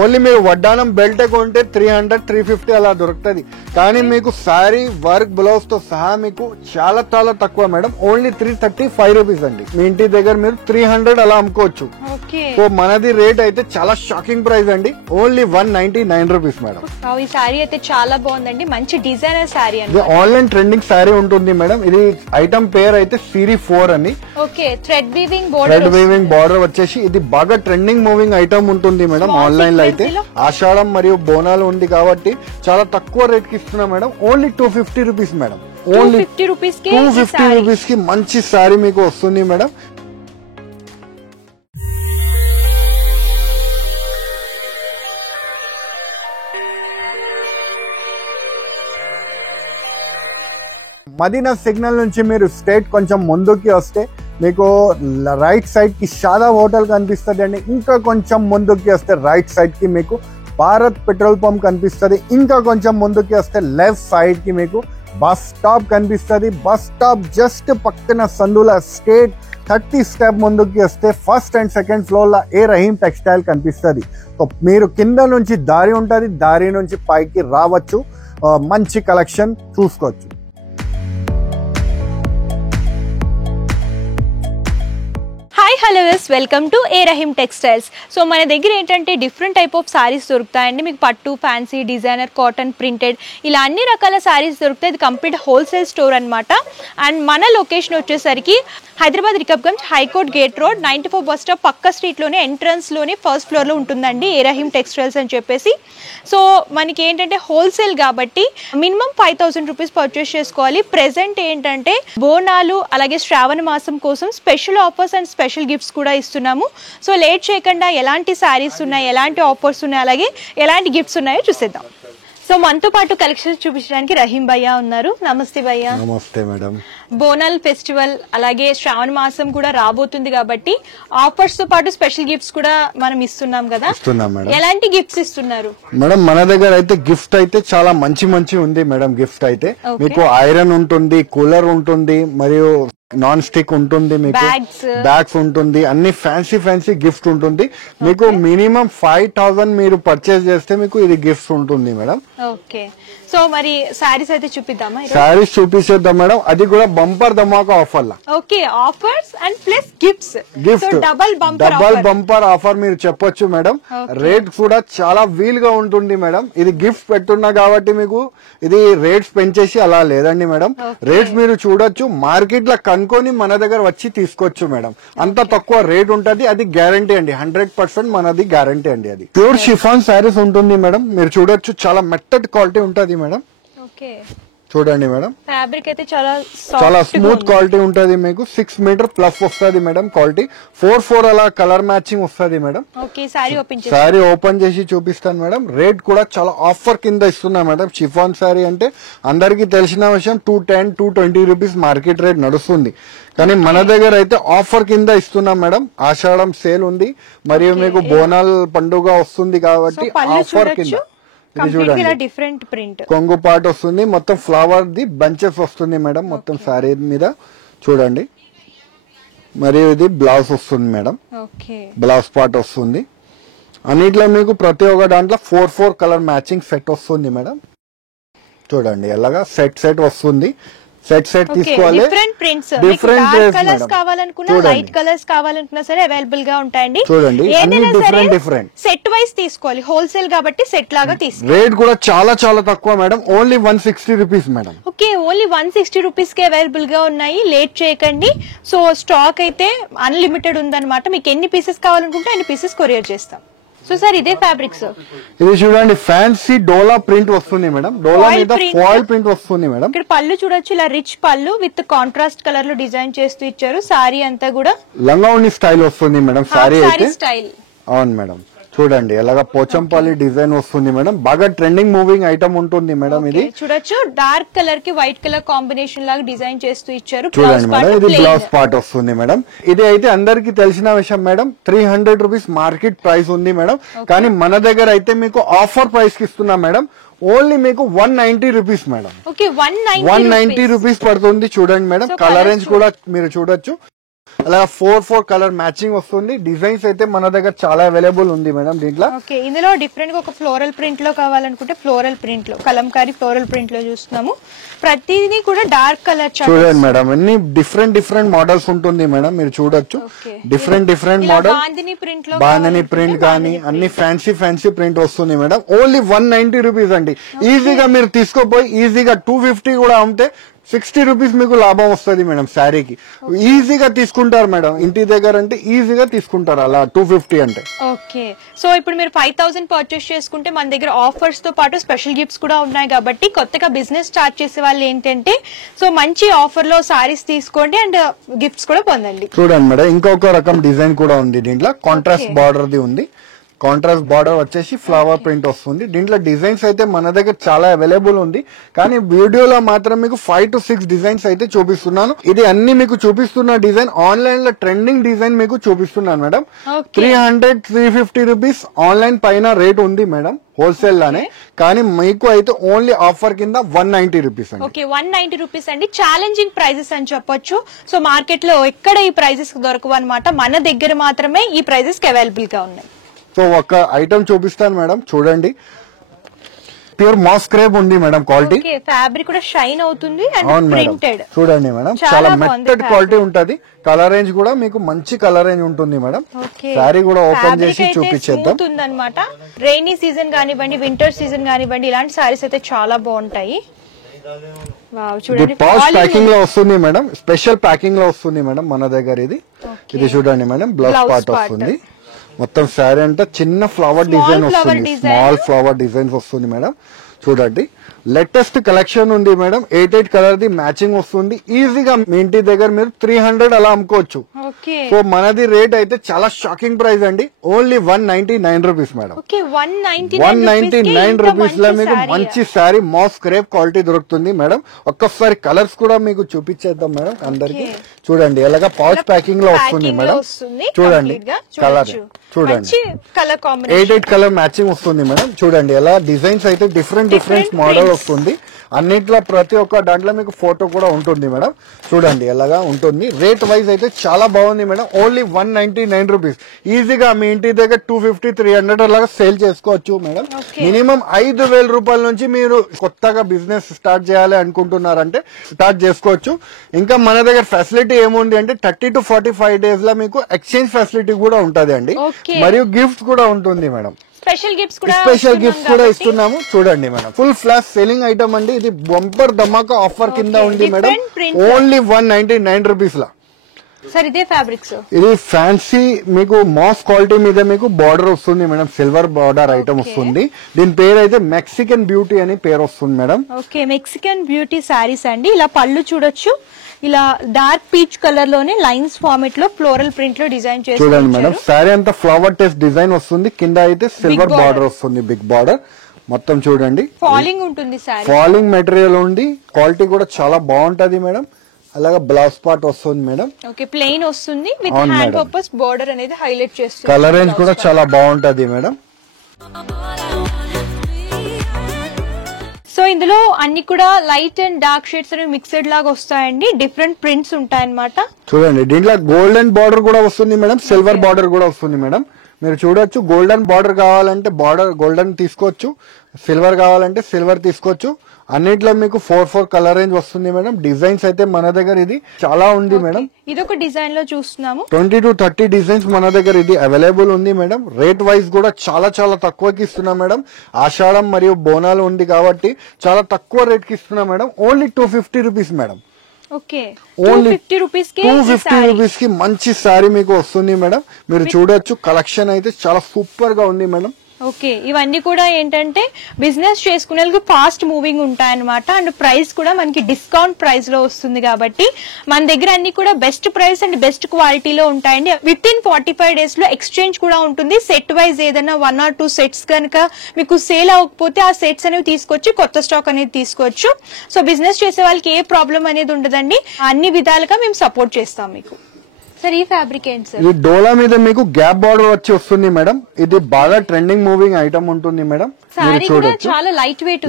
Only మీరు వడ్డానం belt కొంటే 300 350 అలా దొరుకుతుంది. కానీ మీకు సారీ వర్క్ బ్లౌజ్ తో సహా మీకు చాలా చాలా తక్కువ మేడం. ఓన్లీ 335 రూపీస్ అండి. మీ ఇంటి దగ్గర మీరు 300 అలా అమ్ముకోవచ్చు. సో మనది రేట్ అయితే చాలా షాకింగ్ ప్రైస్ అండి. Only 199 rupees madam. ఈ సారీ అయితే చాలా బాగుందండి, మంచి డిజైనర్ సారీ అండి. ఆన్లైన్ ట్రెండింగ్ సారీ ఉంటుంది మేడం. ఇది ఐటమ్ పేరు అయితే సిరీ 4 అని. ఓకే, థ్రెడ్ వీవింగ్ బార్డర్ వచ్చేసి ఇది బాగా ట్రెండింగ్ మూవింగ్ ఐటమ్ ఉంటుంది మేడం. ఆన్లైన్ లో అయితే ఆషాఢం మరియు బోనాలు ఉంది కాబట్టి చాలా తక్కువ రేట్ కి ఇస్తున్నా madam. Only 250 rupees madam. Only 250 rupees కి మంచి సారీ మీకు వస్తుంది మేడం. మదీనా సిగ్నల్ నుంచి మీరు స్ట్రైట్ కొంచెం ముందుకి వస్తే మీకు రైట్ సైడ్ కి షాదా హోటల్ కనిపిస్తుంది అండి. ఇంకా కొంచెం ముందుకి వస్తే రైట్ సైడ్ కి మీకు భారత్ పెట్రోల్ పంప్ కనిపిస్తుంది. ఇంకా కొంచెం ముందుకి వస్తే లెఫ్ట్ సైడ్ కి మీకు బస్ స్టాప్ కనిపిస్తుంది. బస్ స్టాప్ జస్ట్ పక్కన సందుల స్ట్రేట్ 30 స్టెప్ ముందుకి వస్తే ఫస్ట్ అండ్ సెకండ్ ఫ్లోర్ లో ఏ రహీం టెక్స్టైల్ కనిపిస్తుంది. సో మీరు కింద నుంచి దారి ఉంటుంది, దారి నుంచి పైకి రావచ్చు, మంచి కలెక్షన్ చూసుకోవచ్చు. Hi hello welcome to A Rahim textiles. So మన దగ్గర ఏంటంటే డిఫరెంట్ టైప్ ఆఫ్ సారీస్ దొరుకుతాయండి. మీకు పట్టు, ఫ్యాన్సీ, డిజైనర్, కాటన్, ప్రింటెడ్ ఇలా అన్ని రకాల సారీస్ దొరుకుతాయి. ఇది కంప్లీట్ హోల్సేల్ స్టోర్ అనమాట. అండ్ మన లొకేషన్ వచ్చేసరికి Hyderabad Rikabganj high court gate road 94 bus stop పక్క స్ట్రీట్లోనే ఎంట్రన్స్లోనే ఫస్ట్ ఫ్లోర్లో ఉంటుందండి ఏ రహీం టెక్స్టైల్స్ అని చెప్పేసి. సో మనకి ఏంటంటే హోల్సేల్ కాబట్టి మినిమం 5000 రూపీస్ పర్చేస్ చేసుకోవాలి. ప్రెసెంట్ ఏంటంటే బోనాలు అలాగే శ్రావణ మాసం కోసం special offers and special gifts కూడా ఇస్తున్నాము. సో లేట్ చేయకుండా ఎలాంటి సారీస్ ఉన్నాయి, ఎలాంటి ఆఫర్స్ ఉన్నాయి, అలాగే ఎలాంటి గిఫ్ట్స్ ఉన్నాయో చూసేద్దాం. సో మనతో పాటు కలెక్షన్ చూపించడానికి రహీం భయ్యా ఉన్నారు. నమస్తే భయ్యా. నమస్తే మేడం. బోనాల్ ఫెస్టివల్ అలాగే శ్రావణ మాసం కూడా రాబోతుంది కాబట్టి ఆఫర్స్ తో పాటు స్పెషల్ గిఫ్ట్స్ కూడా మనం ఇస్తున్నాం కదా. ఎలాంటి గిఫ్ట్స్ ఇస్తున్నారు మేడం? మన దగ్గర అయితే గిఫ్ట్ అయితే చాలా మంచి ఉంది మేడం. గిఫ్ట్ అయితే మీకు ఐరన్ ఉంటుంది, కూలర్ ఉంటుంది, మరియు నాన్ స్టిక్ ఉంటుంది, మీకు బ్యాగ్స్ ఉంటుంది, అన్ని ఫ్యాన్సీ గిఫ్ట్ ఉంటుంది. మీకు మినిమం 5000 మీరు పర్చేస్ చేస్తే మీకు ఇది గిఫ్ట్ ఉంటుంది మేడం. ఓకే, సో మరి సారీస్ అయితే చూపిద్దామా? సారీస్ చూపించేద్దాం మేడం. అది కూడా bumper Dhamaka offer law. Okay, offers and plus gifts. Double bumper offer మీరు చెప్పొచ్చు మేడం. రేట్ కూడా చాలా వీల్ గా ఉంటుంది మేడం. ఇది గిఫ్ట్ పెట్టున్నా కాబట్టి మీకు ఇది రేట్స్ పెంచేసి అలా లేదండి మేడం. రేట్స్ మీరు చూడొచ్చు, మార్కెట్ లో కనుక్కొని మన దగ్గర వచ్చి తీసుకోవచ్చు మేడం. అంత తక్కువ రేట్ ఉంటది. అది గ్యారంటీ అండి, 100% మనది గ్యారంటీ అండి. అది ప్యూర్ షిఫాన్ సారీస్ ఉంటుంది మేడం. మీరు చూడొచ్చు, చాలా మెత్తటి క్వాలిటీ ఉంటది మేడం. చూడండి మేడం, ఫ్యాబ్రిక్ అయితే చాలా స్మూత్ క్వాలిటీ ఉంటది. మీకు 6 మీటర్ ప్లస్ వస్తుంది మేడం. క్వాలిటీ 4 అలా కలర్ మ్యాచింగ్ వస్తుంది మేడం. సారీ ఓపెన్ చేసి చూపిస్తాను మేడం. రేట్ కూడా చాలా ఆఫర్ కింద ఇస్తున్నా మేడం. షిఫాన్ సారీ అంటే అందరికి తెలిసిన విషయం, 210 220 రూపీస్ మార్కెట్ రేట్ నడుస్తుంది. కానీ మన దగ్గర అయితే ఆఫర్ కింద ఇస్తున్నాం మేడం. ఆషాఢం సేల్ ఉంది, మరియు మీకు బోనాల్ పండుగ వస్తుంది కాబట్టి ఆఫర్ కింద. ఇది చూడండి, డిఫరెంట్ ప్రింట్ కొంగు పార్ట్ వస్తుంది, మొత్తం ఫ్లవర్ ది బంచెస్ వస్తుంది మేడం మొత్తం సారీ మీద. చూడండి, మరియు ఇది బ్లౌజ్ వస్తుంది మేడం. బ్లౌజ్ పార్ట్ వస్తుంది. అన్నిట్లో మీకు ప్రతి ఒక్క దాంట్లో 4 కలర్ మ్యాచింగ్ సెట్ వస్తుంది మేడం. చూడండి, ఎలాగా సెట్ వస్తుంది. సెట్ తీసుకోవాలి. డిఫరెంట్ కలర్స్ కావాలనుకున్నా, లైట్ కలర్స్ కావాలనుకున్నా సరే అవైలబుల్ గా ఉంటాయండి. చూడండి, అన్ని డిఫరెంట్ సెట్ వైస్ తీసుకోవాలి. హోల్సేల్ కాబట్టి సెట్ లాగా తీసుకోవాలి. రేట్ కూడా చాలా తక్కువ madam. Only 160 rupees madam. Okay, only 160 rupees కి అవైలబుల్ గా ఉన్నాయి. లేట్ చేయకండి. సో స్టాక్ అయితే అన్లిమిటెడ్ ఉందన్నమాట. మీకు ఎన్ని పీసెస్ కావాలనుకుంటే అన్ని పీసెస్ కొరియర్ చేస్తాం. సో సార్, ఇదే ఫ్యాబ్రిక్ సార్. ఇది చూడండి, ఫ్యాన్సీ డోలా ప్రింట్ వస్తుంది మేడం. డోలా మీద ఫాయిల్ ప్రింట్ వస్తుంది మేడం. ఇక్కడ పళ్ళు చూడొచ్చు, ఇలా రిచ్ పళ్ళు విత్ కాంట్రాస్ట్ కలర్ లో డిజైన్ చేస్తూ ఇచ్చారు. సారీ అంతా కూడా లంగావోణి స్టైల్ వస్తుంది మేడం. సారీ అయితే స్టైల్. అవును మేడం. చూడండి, ఎలాగా పోచంపల్లి డిజైన్ వస్తుంది మేడం. బాగా ట్రెండింగ్ మూవింగ్ ఐటమ్ ఉంటుంది మేడం. ఇది చూడొచ్చు, డార్క్ కలర్ కి వైట్ కలర్ కాంబినేషన్ లాగా డిజైన్ చేస్తూ ఇచ్చారు. చూడండి మేడం, ఇది బ్లౌజ్ పార్ట్ వస్తుంది మేడం. ఇది అయితే అందరికి తెలిసిన విషయం మేడం. 300 రూపీస్ మార్కెట్ ప్రైస్ ఉంది మేడం. కానీ మన దగ్గర అయితే మీకు ఆఫర్ ప్రైస్ కి ఇస్తున్నాం మేడం. ఓన్లీ మీకు 190 రూపీస్ మేడం. 190 రూపీస్ పడుతుంది. చూడండి మేడం, కలర్ రేంజ్ కూడా మీరు చూడొచ్చు. అలాగా 4 కలర్ మ్యాచింగ్ వస్తుంది. డిజైన్స్ అయితే మన దగ్గర చాలా అవైలబుల్ ఉంది మేడం దీంట్లో. ఓకే, ఇందులో డిఫరెంట్ గా ఒక ఫ్లోరల్ ప్రింట్ లో కావాలనుకుంటే ఫ్లోరల్ ప్రింట్ లో, కలంకారీ ఫ్లోరల్ ప్రింట్ లో చూస్తున్నాము. ప్రతిదీ కూడా డార్క్ కలర్ చూడండి మేడం, అన్ని డిఫరెంట్ మోడల్స్ ఉంటుంది మేడం. మీరు చూడొచ్చు డిఫరెంట్ మోడల్. బాందిని ప్రింట్ కానీ అన్ని ఫ్యాన్సీ ప్రింట్ వస్తుంది మేడం. ఓన్లీ 190 రూపీస్ అండి. ఈజీగా మీరు తీసుకోపోయి ఈజీగా 250 కూడా అమ్మితే 60 రూపీస్ మీకు లాభం వస్తుంది మేడం. శారీకి ఈజీగా తీసుకుంటారు మేడం. ఇంటి దగ్గర అంటే ఈజీగా తీసుకుంటారు అలా 250 అంటే. ఓకే, సో ఇప్పుడు మీరు 5000 పర్చేస్ చేసుకుంటే మన దగ్గర ఆఫర్స్ తో పాటు స్పెషల్ గిఫ్ట్స్ కూడా ఉన్నాయి కాబట్టి కొత్తగా బిజినెస్ స్టార్ట్ చేసే వాళ్ళు ఏంటంటే సో మంచి ఆఫర్ లో సారీస్ తీసుకోండి అండ్ గిఫ్ట్స్ కూడా పొందండి. చూడండి మేడం, ఇంకొక రకం డిజైన్ కూడా ఉంది దీంట్లో. కాంట్రాస్ట్ బార్డర్ ది ఉంది. కాంట్రాస్ట్ బార్డర్ వచ్చేసి ఫ్లవర్ ప్రింట్ వస్తుంది. దీంట్లో డిజైన్స్ అయితే మన దగ్గర చాలా అవైలబుల్ ఉంది. కానీ వీడియోలో మాత్రం మీకు 5 to 6 డిజైన్స్ అయితే చూపిస్తున్నాను. ఇది అన్ని మీకు చూపిస్తున్న డిజైన్ ఆన్లైన్ లో ట్రెండింగ్ డిజైన్ మీకు చూపిస్తున్నాను మేడం. 300-350 రూపీస్ ఆన్లైన్ పైన రేట్ ఉంది మేడం, హోల్సేల్ లానే. కానీ మీకు అయితే ఓన్లీ ఆఫర్ కింద 190 రూపీస్ అండి. ఓకే, 190 రూపీస్ అండి. ఛాలెంజింగ్ ప్రైజెస్ అని చెప్పొచ్చు. సో మార్కెట్ లో ఎక్కడ ఈ ప్రైజెస్ దొరకవు అనమాట, మన దగ్గర మాత్రమే ఈ ప్రైజెస్ కి అవైలబుల్ గా ఉన్నాయి. సో ఒక ఐటమ్ చూపిస్తాను మేడం, చూడండి. ప్యూర్ మాస్ క్రేప్ ఉంది మేడం క్వాలిటీ. ఫ్యాబ్రిక్ కూడా షైన్ అవుతుంది అండ్ ప్రింటెడ్. చూడండి మేడం, చాలా మెత్తడ్ క్వాలిటీ ఉంటది. కలర్ రేంజ్ కూడా మీకు మంచి కలర్ రేంజ్ ఉంటుంది మేడం. సారీ కూడా ఓపెన్ చేసి చూపించేద్దాం. అనమాట రైనీ సీజన్ కానివ్వండి, వింటర్ సీజన్ కానివ్వండి, ఇలాంటి సారీస్ అయితే చాలా బాగుంటాయి. చూడండి, పౌచ్ ప్యాకింగ్ లో వస్తుంది మేడం. స్పెషల్ ప్యాకింగ్ లో వస్తుంది మేడం మన దగ్గర. ఇది చూడండి మేడం, బ్లౌజ్ పార్ట్ వస్తుంది. మొత్తం శారీ అంటే చిన్న ఫ్లవర్ డిజైన్ వస్తుంది, స్మాల్ ఫ్లవర్ డిజైన్స్ వస్తుంది మేడం. చూడండి, లేటెస్ట్ కలెక్షన్ ఉంది మేడం. 8 కలర్ ది మ్యాచింగ్ వస్తుంది. ఈజీగా మీ ఇంటి దగ్గర మీరు 300 అలా అమ్ముకోవచ్చు. సో మనది రేట్ అయితే చాలా షాకింగ్ ప్రైస్ అండి. Only 199 rupees madam. 199 రూపీస్ లో మీకు మంచి శారీ మాస్ క్రేప్ క్వాలిటీ దొరుకుతుంది మేడం. ఒక్కసారి కలర్స్ కూడా మీకు చూపించేద్దాం మేడం అందరికి. చూడండి, ఎలాగా పౌచ్ ప్యాకింగ్ లో వస్తుంది మేడం. చూడండి కలర్, చూడండి 8 కలర్ మ్యాచింగ్ వస్తుంది మేడం. చూడండి ఎలా డిజైన్స్ అయితే డిఫరెంట్ మోడల్ వస్తుంది. అన్నిట్లో ప్రతి ఒక్క దాంట్లో మీకు ఫోటో కూడా ఉంటుంది మేడం. చూడండి ఎలాగా ఉంటుంది. రేట్ వైజ్ అయితే చాలా బాగుంది మేడం. Only 199 rupees. ఈజీగా మీ ఇంటి దగ్గర 250-300 అలాగా సేల్ చేసుకోవచ్చు మేడం. మినిమం 5,000 రూపాయల నుంచి మీరు కొత్తగా బిజినెస్ స్టార్ట్ చేయాలి అనుకుంటున్నారంటే స్టార్ట్ చేసుకోవచ్చు. ఇంకా మన దగ్గర ఫెసిలిటీ ఏముంది అంటే 30 to 45 డేస్ లో మీకు ఎక్స్చేంజ్ ఫెసిలిటీ కూడా ఉంటది అండి. మరియు గిఫ్ట్స్ కూడా ఉంటుంది మేడం. స్పెషల్ గిఫ్ట్స్ కూడా ఇస్తున్నాము. చూడండి madam, full flash selling item అండి. ఇది బంపర్ ధమాకా ఆఫర్ కింద ఉంది మేడం. ఓన్లీ 199 రూపీస్ లా. సార్ ఇదే ఫ్యాబ్రిక్స్, ఇది ఫ్యాన్సీ మీకు మాస్ క్వాలిటీ మీద మీకు బార్డర్ వస్తుంది మేడం. సిల్వర్ బార్డర్ ఐటమ్ వస్తుంది. దీని పేరు అయితే మెక్సికన్ బ్యూటీ అని పేరు వస్తుంది madam. Okay, Mexican beauty saris అండి. ఇలా పళ్ళు చూడొచ్చు, ఇలా డార్క్ పీచ్ కలర్ లోనే లైన్స్ ఫార్మేట్ లో ఫ్లోరల్ ప్రింట్ లో డిజైన్ చేసి చూడండి మేడం. సారీ అంతా ఫ్లవర్ టెస్ట్ డిజైన్ వస్తుంది. కింద అయితే సిల్వర్ బార్డర్ వస్తుంది, బిగ్ బార్డర్ మొత్తం. చూడండి, ఫాలింగ్ ఉంటుంది, ఫాలింగ్ మెటీరియల్ ఉంది. క్వాలిటీ కూడా చాలా బాగుంటది మేడం. అలాగా బ్లౌజ్ పార్ట్ వస్తుంది మేడం. ఓకే, ప్లెయిన్ వస్తుంది విత్ హ్యాండ్ పర్పస్ బార్డర్ అనేది హైలైట్ చేస్తుంది. కలర్ రేంజ్ కూడా చాలా బాగుంటది మేడం. సో ఇందులో అన్ని కూడా లైట్ అండ్ డార్క్ షేడ్స్ అనేవి మిక్స్డ్ లాగా వస్తాయండి. డిఫరెంట్ ప్రింట్స్ ఉంటాయన్నమాట. చూడండి, దీంట్లో గోల్డెన్ బార్డర్ కూడా వస్తుంది మేడం, సిల్వర్ బార్డర్ కూడా వస్తుంది మేడం. మీరు చూడొచ్చు, గోల్డెన్ బార్డర్ కావాలంటే బార్డర్ గోల్డెన్ తీసుకోవచ్చు, సిల్వర్ కావాలంటే సిల్వర్ తీసుకోవచ్చు. అన్నిట్లో మీకు 4 కలర్ రేంజ్ వస్తుంది మేడం. డిజైన్స్ అయితే మన దగ్గర ఇది చాలా ఉంది మేడం. ఇదొక డిజైన్ లో చూస్తున్నాము. 20 to 30 డిజైన్స్ మన దగ్గర ఇది అవైలబుల్ ఉంది మేడం. రేట్ వైజ్ కూడా చాలా తక్కువకి ఇస్తున్నాం మేడం. ఆషాఢం మరియు బోనాలు ఉంది కాబట్టి చాలా తక్కువ రేట్ కి ఇస్తున్నాం madam. Only 250 rupees madam. Okay, only 250 rupees కి మంచి శారీ మీకు వస్తుంది మేడం. మీరు చూడొచ్చు, కలెక్షన్ అయితే చాలా సూపర్ గా ఉంది మేడం. ఓకే, ఇవన్నీ కూడా ఏంటంటే బిజినెస్ చేసుకునే ఫాస్ట్ మూవింగ్ ఉంటాయన్నమాట. అండ్ ప్రైస్ కూడా మనకి డిస్కౌంట్ ప్రైస్ లో వస్తుంది కాబట్టి మన దగ్గర అన్ని కూడా బెస్ట్ ప్రైస్ అండ్ బెస్ట్ క్వాలిటీలో ఉంటాయండి. విత్ ఇన్ 45 డేస్ లో ఎక్స్చేంజ్ కూడా ఉంటుంది. సెట్ వైజ్ ఏదైనా 1 or 2 సెట్స్ కనుక మీకు సేల్ అవ్వకపోతే ఆ సెట్స్ అనేవి తీసుకొచ్చి కొత్త స్టాక్ అనేది తీసుకోవచ్చు. సో బిజినెస్ చేసే వాళ్ళకి ఏ ప్రాబ్లం అనేది ఉండదండి. అన్ని విధాలుగా మేము సపోర్ట్ చేస్తాం మీకు. సార్ ఈ ఫ్యాబ్రిక్ ఏంటి సార్? ఈ డోలా మీద మీకు గ్యాప్ బార్డర్ వచ్చి వస్తుంది మేడం. ఇది బాగా ట్రెండింగ్ మూవింగ్ ఐటమ్ ఉంటుంది మేడం. మీరు చూడొచ్చు, చాలా లైట్ వెయిట్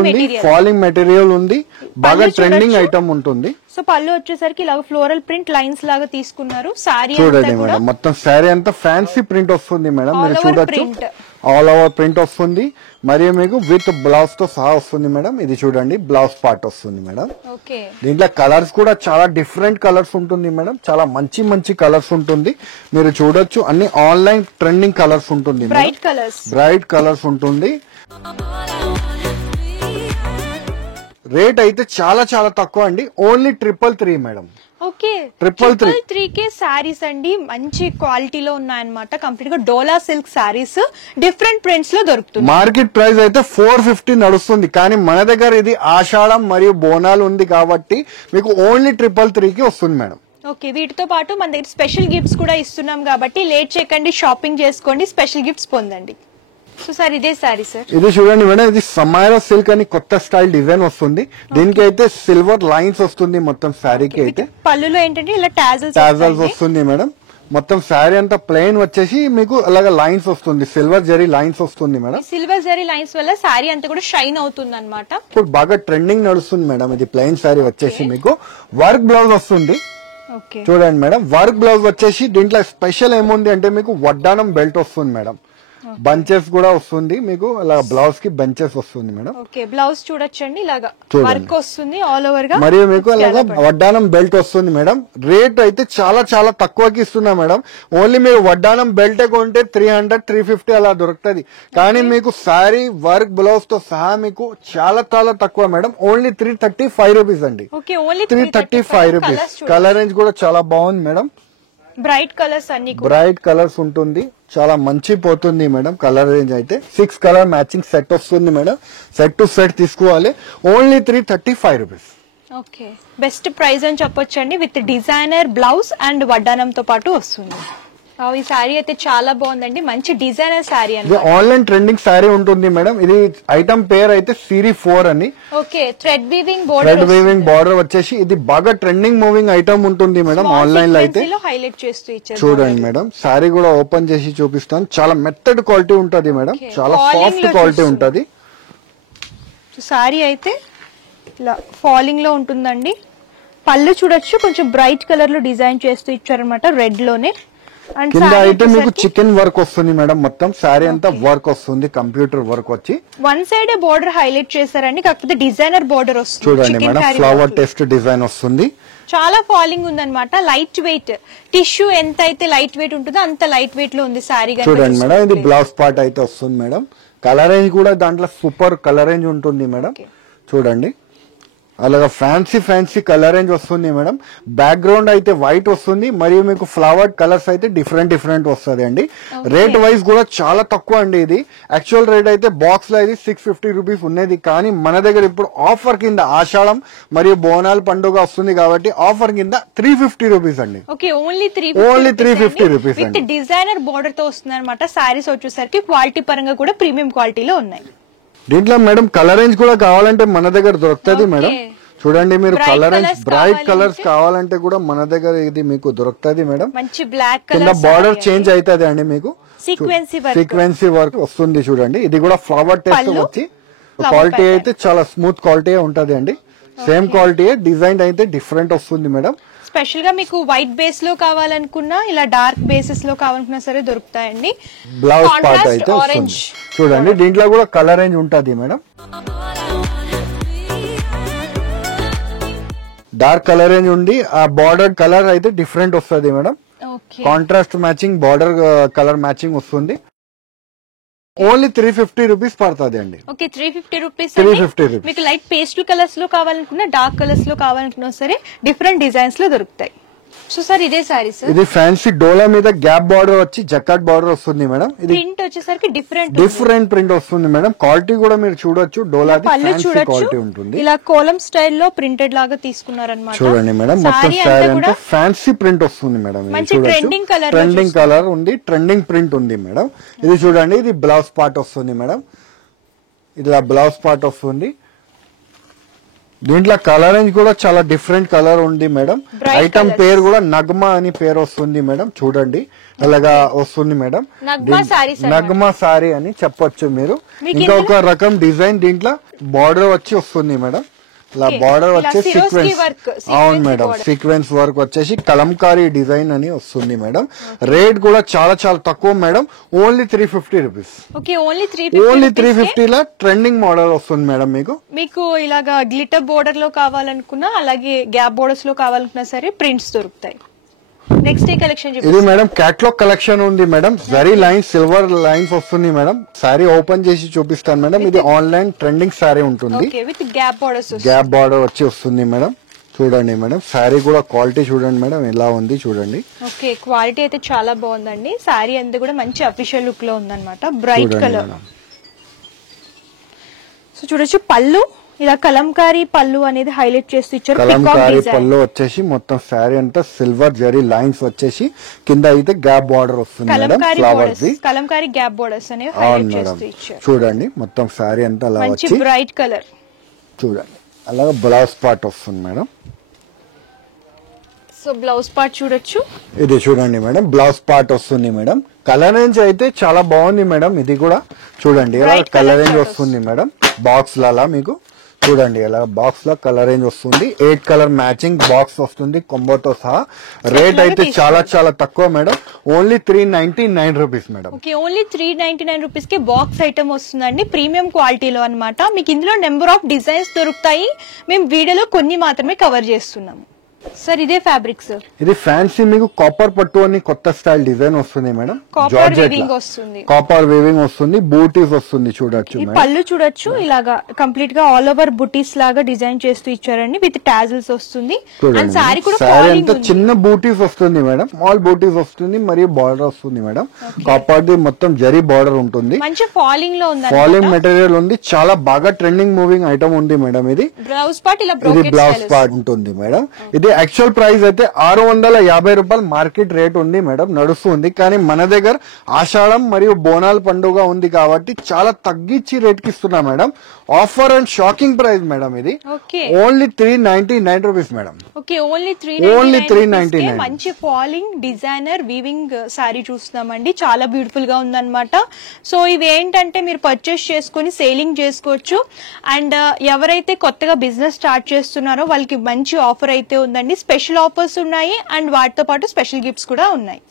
ఉంది, ఫాలింగ్ మెటీరియల్ ఉంది, బాగా ట్రెండింగ్ ఐటమ్ ఉంటుంది. సో పళ్ళు వచ్చేసరికి ఇలాగ ఫ్లోరల్ ప్రింట్ లైన్స్ లాగా తీసుకున్నారు. సారీ చూడండి మేడం, మొత్తం శారీ అంతా ఫ్యాన్సీ ప్రింట్ వస్తుంది మేడం. మీరు చూడొచ్చు ఆల్ ఓవర్ ప్రింట్ వస్తుంది. మరియు మీకు విత్ బ్లౌజ్ తో సహా వస్తుంది మేడం. ఇది చూడండి బ్లౌజ్ పార్ట్ వస్తుంది మేడం. దీంట్లో కలర్స్ కూడా చాలా డిఫరెంట్ కలర్స్ ఉంటుంది మేడం. చాలా మంచి మంచి కలర్స్ ఉంటుంది. మీరు చూడొచ్చు అన్ని ఆన్లైన్ ట్రెండింగ్ కలర్స్ ఉంటుంది, బ్రైట్ కలర్స్ ఉంటుంది. రేట్ అయితే చాలా చాలా తక్కువ అండి, ఓన్లీ 333 మేడం. ఓకే, 333 కే సారీస్ అండి. మంచి క్వాలిటీలో ఉన్నాయన్నమాట. కంప్లీట్ గా డోలా సిల్క్ సారీస్ డిఫరెంట్ ప్రింట్స్ లో దొరుకుతుంది. మార్కెట్ ప్రైస్ అయితే 450 నడుస్తుంది, కానీ మన దగ్గర ఇది ఆషాఢం మరియు బోనాలు ఉంది కాబట్టి మీకు ఓన్లీ 333 కి వస్తుంది మేడం. ఓకే, వీటితో పాటు మన దగ్గర స్పెషల్ గిఫ్ట్స్ కూడా ఇస్తున్నాం కాబట్టి లేట్ చేయకండి, షాపింగ్ చేసుకోండి, స్పెషల్ గిఫ్ట్స్ పొందండి. సో సార్ ఇదే సారీ సార్, ఇది చూడండి మేడం, ఇది సమైరా సిల్క్ అని కొత్త స్టైల్ డిజైన్ వస్తుంది. దీనికి అయితే సిల్వర్ లైన్స్ వస్తుంది మొత్తం శారీకి. అయితే పళ్ళులో ఏంటంటే ఇలా టాజల్స్ వస్తుంది మేడం. మొత్తం శారీ అంతా ప్లెయిన్ వచ్చేసి మీకు అలాగా లైన్స్ వస్తుంది, సిల్వర్ జరీ లైన్స్ వస్తుంది మేడం. సిల్వర్ జరీ లైన్స్ వల్ల శారీ అంతా కూడా షైన్ అవుతుంది అనమాట. ఇప్పుడు బాగా ట్రెండింగ్ నడుస్తుంది మేడం. ఇది ప్లెయిన్ శారీ వచ్చేసి మీకు వర్క్ బ్లౌజ్ వస్తుంది. చూడండి మేడం, వర్క్ బ్లౌజ్ వచ్చేసి దీంట్లో స్పెషల్ ఏముంది అంటే మీకు వడ్డానం బెల్ట్ వస్తుంది మేడం. బంచెస్ కూడా వస్తుంది మీకు, అలా బ్లౌజ్ కి బంచెస్ వస్తుంది మేడం. ఓకే, బ్లౌజ్ చూడొచ్చండి ఇలాగా వర్క్ వస్తుంది ఆల్ ఓవర్ గా. మరియు మీకు అలాగా వడ్డానం బెల్ట్ వస్తుంది మేడం. రేట్ అయితే చాలా చాలా తక్కువకి ఇస్తున్నా మేడం. ఓన్లీ మీరు వడ్డానం బెల్ట్ కొంటే 300 350 అలా దొరుకుతుంది, కానీ మీకు సారీ వర్క్ బ్లౌజ్ తో సహా మీకు చాలా చాలా తక్కువ మేడం. ఓన్లీ 335 రూపీస్ అండి. 335 రూపీస్. కలర్ రేంజ్ కూడా చాలా బాగుంది మేడం. బ్రైట్ కలర్స్ అన్ని బ్రైట్ కలర్స్ ఉంటుంది, చాలా మంచి పోతుంది మేడం. కలర్ రేంజ్ అయితే 6 కలర్ మ్యాచింగ్ సెట్ వస్తుంది మేడం. సెట్ టు సెట్ తీసుకోవాలి. Only 335 rupees. Okay, best price అని చెప్పొచ్చండి. విత్ డిజైనర్ బ్లౌజ్ అండ్ వడ్డానంతో పాటు వస్తుంది. ఈ సారీ అయితే చాలా బాగుందండి, మంచి డిజైనర్ సారీ అండి. ఆన్లైన్ ట్రెండింగ్ సారీ ఉంటుంది మేడం. ఇది ఐటమ్ పేరు అయితే సిరీ 4 అని. ఓకే, థ్రెడ్ వీవింగ్ బార్డర్ వచ్చేసి ఇది బాగా ట్రెండింగ్ మూవింగ్ ఐటమ్ ఉంటుంది మేడం. ఆన్లైన్ లో అయితే హైలైట్ చేస్తూ ఇచ్చారు. చూడండి మేడం, సారీ కూడా ఓపెన్ చేసి చూపిస్తాను. చాలా మెత్తడ్ క్వాలిటీ ఉంటది మేడం, చాలా సాఫ్ట్ క్వాలిటీ ఉంటది. సారీ అయితే ఇలా ఫాలింగ్ లో ఉంటుందండి. పళ్ళు చూడొచ్చు, కొంచెం బ్రైట్ కలర్ లో డిజైన్ చేస్తూ ఇచ్చారనమాట, రెడ్ లోనే. కింద అయితే మీకు చికెన్ వర్క్ వస్తుంది మేడం. మొత్తం శారీ అంతా వర్క్ వస్తుంది, కంప్యూటర్ వర్క్ వచ్చి. వన్ సైడ్ బోర్డర్ హైలైట్ చేశారండి, కాకపోతే డిజైనర్ బోర్డర్ వస్తుంది. చూడండి మేడం, ఫ్లవర్ టెస్ట్ డిజైన్ వస్తుంది. చాలా ఫాలింగ్ ఉందన్నమాట. లైట్ వెయిట్ టిష్యూ ఎంత అయితే లైట్ వెయిట్ ఉంటుందో అంత లైట్ వెయిట్ లో ఉంది సారీ. చూడండి మేడం, ఇది బ్లౌజ్ పార్ట్ అయితే వస్తుంది మేడం. కలర్ రేంజ్ కూడా దాంట్లో సూపర్ కలర్ రేంజ్ ఉంటుంది మేడం. చూడండి అలాగా ఫ్యాన్సీ కలర్ రేంజ్ వస్తుంది మేడం. బ్యాక్గ్రౌండ్ అయితే వైట్ వస్తుంది, మరియు మీకు ఫ్లవర్ కలర్స్ అయితే డిఫరెంట్ వస్తుంది అండి. రేట్ వైజ్ కూడా చాలా తక్కువ అండి. ఇది యాక్చువల్ రేట్ అయితే బాక్స్ లో ఇది 650 రూపీస్ ఉన్నది, కానీ మన దగ్గర ఇప్పుడు ఆఫర్ కింద ఆషాఢం మరియు బోనాల పండుగ వస్తుంది కాబట్టి ఆఫర్ కింద 350 రూపీస్ అండి. ఓన్లీ 350 రూపీస్ అండి. డిజైనర్ బోర్డర్ తో వస్తుంది అనమాట. సారీస్ వచ్చేసరికి క్వాలిటీ పరంగా కూడా ప్రీమియం క్వాలిటీలో ఉన్నాయి. దీంట్లో మేడం కలర్ రేంజ్ కూడా కావాలంటే మన దగ్గర దొరుకుతుంది మేడం. చూడండి, మీరు కలర్ రేంజ్ బ్రైట్ కలర్స్ కావాలంటే కూడా మన దగ్గర ఇది మీకు దొరుకుతుంది మేడం. మంచి బ్లాక్ కింద బార్డర్ చేంజ్ అవుతుంది అండి, మీకు సీక్వెన్సీ వర్క్ వస్తుంది. చూడండి, ఇది కూడా ఫ్లవర్ టెస్ట్ వచ్చి క్వాలిటీ అయితే చాలా స్మూత్ క్వాలిటీ ఉంటది అండి. సేమ్ క్వాలిటీ, డిజైన్ అయితే డిఫరెంట్ వస్తుంది మేడం. స్పెషల్ గా మీకు వైట్ బేస్ లో కావాలనుకున్నా, ఇలా డార్క్ బేసెస్ లో కావాలనుకున్నా సరే దొరుకుతాయండి. బ్లౌజ్ పార్ట్ అయితే వస్తుంది. చూడండి, దీంట్లో కూడా కలర్ రేంజ్ ఉంటది మేడం. డార్క్ కలర్ రేంజ్ ఉంది. ఆ బార్డర్ కలర్ అయితే డిఫరెంట్ వస్తుంది madam. Contrast matching border colour matching వస్తుంది. ఓన్లీ 350 రూపీస్ పడుతుంది అండి. Okay, 350 rupees. మీకు లైట్ పేస్టల్ కలర్స్ లో కావాలనుకున్నా, డార్క్ కలర్స్ లో కావాలనుకున్నా సరే డిఫరెంట్ డిజైన్స్ లో దొరుకుతాయి. సో సార్ ఇదే సారీ సార్, ఇది ఫ్యాన్సీ డోలా మీద గ్యాప్ బార్డర్ వచ్చి జకాట్ బార్డర్ వస్తుంది మేడం. ఇది ప్రింట్ వచ్చేసరికి డిఫరెంట్ ప్రింట్ వస్తుంది మేడం. క్వాలిటీ కూడా మీరు చూడొచ్చు, డోలాది ఫ్యాన్సీ క్వాలిటీ ఉంటుంది. ఇలా కోలం స్టైల్లో ప్రింటెడ్ లాగా తీసుకున్నారన్నమాట. చూడండి మేడం, మొత్తం సారీ అంతా ఫ్యాన్సీ ప్రింట్ వస్తుంది మేడం. ట్రెండింగ్ కలర్ ఉంది, ట్రెండింగ్ ప్రింట్ ఉంది మేడం. ఇది చూడండి, ఇది బ్లౌజ్ పార్ట్ వస్తుంది మేడం. ఇలా బ్లౌజ్ పార్ట్ వస్తుంది. దీంట్లో కలర్ రేంజ్ కూడా చాలా డిఫరెంట్ కలర్ ఉంది మేడం. ఐటమ్ పేరు కూడా నగ్మా అని పేరు వస్తుంది మేడం. చూడండి, అలాగా వస్తుంది మేడం. నగ్మా సారీ అని చెప్పొచ్చు మీరు. ఇంకొక రకం డిజైన్ దీంట్లో బార్డర్ వచ్చి వస్తుంది మేడం. ఇలా బార్డర్ వచ్చేసి సీక్వెన్స్, అవును మేడం, సీక్వెన్స్ వర్క్ వచ్చేసి కలంకారీ డిజైన్ అని వస్తుంది మేడం. రేట్ కూడా చాలా చాలా తక్కువ మేడం, ఓన్లీ 350 రూపీస్. ఓన్లీ 350 లా ట్రెండింగ్ మోడల్ వస్తుంది మేడం. మీకు ఇలాగా గ్లిటర్ బోర్డర్ లో కావాలనుకున్నా, అలాగే గ్యాప్ బోర్డర్స్ లో కావాలనుకున్నా సరే ప్రింట్స్ దొరుకుతాయి. నెక్స్ట్ కలెక్షన్ ఇది మేడం క్యాటలాగ్ కలెక్షన్ ఉంది madam. Zari lines, silver lines వస్తుంది మేడం. సారీ ఓపెన్ చేసి చూపిస్తాను మేడం. ఇది ఆన్లైన్ ట్రెండింగ్ సారీ ఉంటుంది, గ్యాప్ బార్డర్ వచ్చి వస్తుంది మేడం. చూడండి మేడం, సారీ కూడా క్వాలిటీ చూడండి మేడం ఎలా ఉంది చూడండి. ఓకే, క్వాలిటీ అయితే చాలా బాగుందండి. సారీ అంతా కూడా మంచి అఫీషియల్ లుక్ లో ఉందన్నమాట, బ్రైట్ కలర్. సో చూడొచ్చు పళ్ళు ఇలా కలంకారీ పళ్ళు అనేది హైలైట్ చేస్తూ ఇచ్చారు. కలంకారీ పళ్ళు వచ్చేసి మొత్తం సారీ అంతా సిల్వర్ జరీ లైన్స్ వచ్చేసి కింద అయితే గ్యాప్ బార్డర్ వస్తుంది madam. Flowers Kalamkari gap borders అనేవి హైలైట్ చేస్తూ ఇచ్చారు. చూడండి మొత్తం సారీ అంతా అలా వచ్చి బ్రైట్ కలర్. చూడండి అలాగే బ్లౌజ్ పార్ట్ వస్తుంది మేడం. సో బ్లౌజ్ పార్ట్ చూడొచ్చు, ఇది చూడండి మేడం, బ్లౌజ్ పార్ట్ వస్తుంది మేడం. కలర్ రేంజ్ అయితే చాలా బాగుంది మేడం. ఇది కూడా చూడండి ఎలా కలర్ రేంజ్ వస్తుంది మేడం. బాక్స్ లా మీకు చూడండి ఎలా బాక్స్ లో కలర్ రేంజ్ వస్తుంది. 8 కలర్ మ్యాచింగ్ బాక్స్ వస్తుంది కొంబోతో సహా. రేట్ అయితే చాలా చాలా తక్కువ madam, only 399 rupees madam. Only 399 rupees కి బాక్స్ ఐటమ్ వస్తుందండి, ప్రీమియం క్వాలిటీలో అన్నమాట. మీకు ఇందులో నెంబర్ ఆఫ్ డిజైన్స్ దొరుకుతాయి. మేము వీడియోలో కొన్ని మాత్రమే కవర్ చేస్తున్నాము. సార్ ఇదే ఫ్యాబ్రిక్ సార్, ఇది ఫ్యాన్సీ మీకు కాపర్ పట్టు అని కొత్త స్టైల్ డిజైన్ వస్తుంది మేడం. కాపర్ వీవింగ్ వస్తుంది, కాపర్ వీవింగ్ వస్తుంది, బూటీస్ వస్తుంది చూడొచ్చు. పళ్ళు చూడొచ్చు ఇలాగా కంప్లీట్ గా ఆల్ ఓవర్ బూటీస్ లాగా డిజైన్ చేస్తూ ఇచ్చారండి, విత్ టాజిల్స్ వస్తుంది. అండ్ సారీ కూడా అంతా చిన్న బూటీస్ వస్తుంది మేడం, స్మాల్ బూటీస్ వస్తుంది మరియు బార్డర్ వస్తుంది మేడం. కాపర్ ది మొత్తం జరీ బార్డర్ ఉంటుంది, మంచి ఫాలింగ్ లో ఉంది, ఫాలింగ్ మెటీరియల్ ఉంది, చాలా బాగా ట్రెండింగ్ మూవింగ్ ఐటమ్ ఉంది మేడం. ఇది బ్లౌజ్ పార్ట్ ఇలా ఇది బ్లౌజ్ పార్ట్ ఉంటుంది మేడం. ఇది యాక్చువల్ ప్రైస్ అయితే 650 రూపాయలు మార్కెట్ రేట్ ఉంది మేడం, నడుస్తుంది. కానీ మన దగ్గర ఆషాఢం మరియు బోనాల పండుగ ఉంది కాబట్టి చాలా తగ్గించి రేట్ కి ఇస్తున్నా madam. Offer and shocking price madam. ఇది ఓన్లీ 399 రూపీస్ మేడం. ఓన్లీ 399. మంచి ఫాలింగ్ డిజైనర్ వీవింగ్ సారీ చూస్తున్నామండి, చాలా బ్యూటిఫుల్ గా ఉందన్నమాట. సో ఇవి ఏంటంటే మీరు పర్చేస్ చేసుకుని సేలింగ్ చేసుకోవచ్చు. అండ్ ఎవరైతే కొత్తగా బిజినెస్ స్టార్ట్ చేస్తున్నారో వాళ్ళకి మంచి ఆఫర్ అయితే ఉందండి. స్పెషల్ ఆఫర్స్ ఉన్నాయి అండ్ వాటితో పాటు స్పెషల్ గిఫ్ట్స్ కూడా ఉన్నాయి.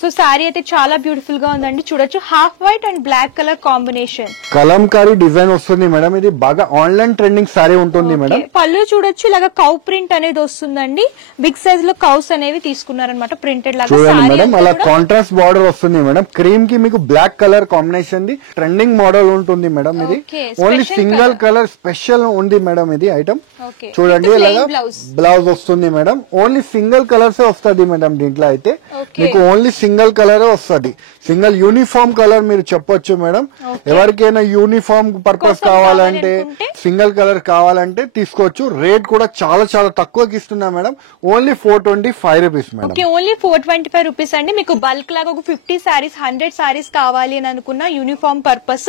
సో సారీ అయితే చాలా బ్యూటిఫుల్ గా ఉందండి, చూడొచ్చు. Half white and black colour combination, Kalamkari design వస్తుంది మేడం. ఇది బాగా ఆన్లైన్ ట్రెండింగ్ సారీ ఉంటుంది మేడం. పళ్ళు చూడొచ్చు ఇలాగా కౌ ప్రింట్ అనేది వస్తుందండి, బిగ్ సైజ్ లో కౌస్ అనేవి తీసుకున్నారనమాట, ప్రింటెడ్ లాగా. చూడండి మేడం అలా కాంట్రాస్ట్ బార్డర్ వస్తుంది మేడం. క్రీమ్ కి మీకు బ్లాక్ కలర్ కాంబినేషన్ ది ట్రెండింగ్ మోడల్ ఉంటుంది మేడం. ఇది ఓన్లీ సింగిల్ కలర్ స్పెషల్ ఉంది మేడం. ఇది ఐటమ్ చూడండి ఇలాగా బ్లౌజ్ వస్తుంది మేడం. ఓన్లీ సింగిల్ కలర్స్ వస్తుంది మేడం. దీంట్లో అయితే మీకు ఓన్లీ సింగిల్ కలర్ వస్తుంది, సింగిల్ యూనిఫామ్ కలర్ మీరు చెప్పొచ్చు మేడం. ఎవరికైనా యూనిఫామ్ పర్పస్ కావాలంటే సింగిల్ కలర్ కావాలంటే తీసుకోవచ్చు. రేట్ కూడా చాలా చాలా తక్కువకి ఇస్తున్నా madam, only 425 rupees madam. Only 425 rupees అండి. మీకు బల్క్ లాగా ఒక 50 సారీస్ 100 సారీస్ కావాలి అని అనుకున్న యూనిఫామ్ పర్పస్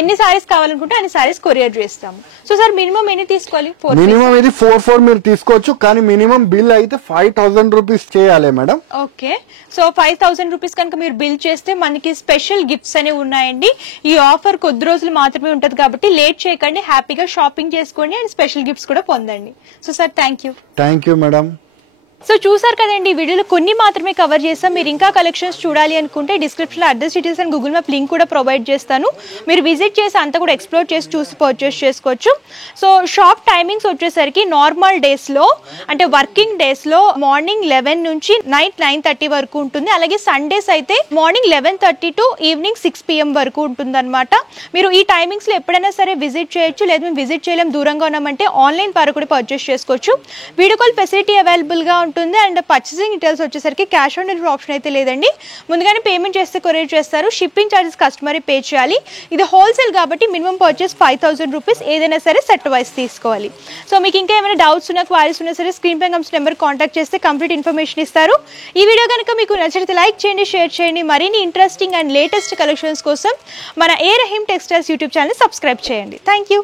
ఎన్ని సారీస్ కావాలనుకుంటే అన్ని సారీస్ కొరియర్ చేస్తాము. సో సార్ మినిమం ఎన్ని తీసుకోవాలి? మినిమం ఇది 4 మీరు తీసుకోవచ్చు, కానీ మినిమం బిల్ అయితే 5000 రూపీస్ చేయాలి మేడం. ఓకే, సో 5000 రూపీస్ కనుక మీరు బిల్ చేస్తే మనకి స్పెషల్ గిఫ్ట్స్ అనేవి ఉన్నాయండి. ఈ ఆఫర్ కొద్ది రోజులు మాత్రమే ఉంటది కాబట్టి లేట్ చేయకండి, హ్యాపీగా షాపింగ్ చేసుకోండి అండ్ స్పెషల్ గిఫ్ట్స్ కూడా పొందండి. So sir thank you madam. So చూసారు కదండి, ఈ వీడియోలో కొన్ని మాత్రమే కవర్ చేస్తాం. మీరు ఇంకా కలెక్షన్స్ చూడాలి అనుకుంటే డిస్క్రిప్షన్ లో address details and Google map link కూడా ప్రొవైడ్ చేస్తాను. మీరు విజిట్ చేసి అంతా కూడా ఎక్స్ప్లోర్ చేసి చూసి పర్చేస్ చేసుకోవచ్చు. సో షాప్ టైమింగ్స్ వచ్చేసరికి నార్మల్ డేస్ లో అంటే వర్కింగ్ డేస్ లో మార్నింగ్ 11 నుంచి నైట్ 9:30 వరకు ఉంటుంది. అలాగే సండేస్ అయితే మార్నింగ్ 11:30 టు ఈవినింగ్ 6 PM వరకు ఉంటుంది అనమాట. మీరు ఈ టైమింగ్స్ లో ఎప్పుడైనా సరే విజిట్ చేయొచ్చు, లేదా మేము విజిట్ చేయలేం దూరంగా ఉన్నామంటే ఆన్లైన్ ద్వారా కూడా పర్చేస్ చేసుకోవచ్చు. వీడియో కాల్ ఫెసిలిటీ అవైలబుల్ గా ఉంటుంది. అండ్ పర్చేసింగ్ డీటెయిల్స్ వచ్చేసరికి క్యాష్ ఆన్ డెలివరీ ఆప్షన్ అయితే లేదండి, ముందుగానే పేమెంట్ చేస్తే కొరియర్ చేస్తారు. షిప్పింగ్ ఛార్జెస్ కస్టమర్ పే చేయాలి. ఇది హోల్సేల్ కాబట్టి మినిమం పర్చేస్ 5000 రూపీస్, ఏదైనా సరే సెట్ వైస్ తీసుకోవాలి. సో మీకు ఇంకా ఏమైనా డౌట్స్ ఉన్నా క్వారీస్ ఉన్నా సరే స్క్రీన్ పై కమ్స్ నెంబర్ కాంటాక్ట్ చేస్తే కంప్లీట్ ఇన్ఫర్మేషన్ ఇస్తారు. ఈ వీడియో కనుక మీకు నచ్చితే లైక్ చేయండి, షేర్ చేయండి. మరిన్ని ఇంట్రెస్టింగ్ అండ్ లేటెస్ట్ కలెక్షన్స్ కోసం మన A Rahim textiles YouTube channel subscribe చేయండి. Thank you.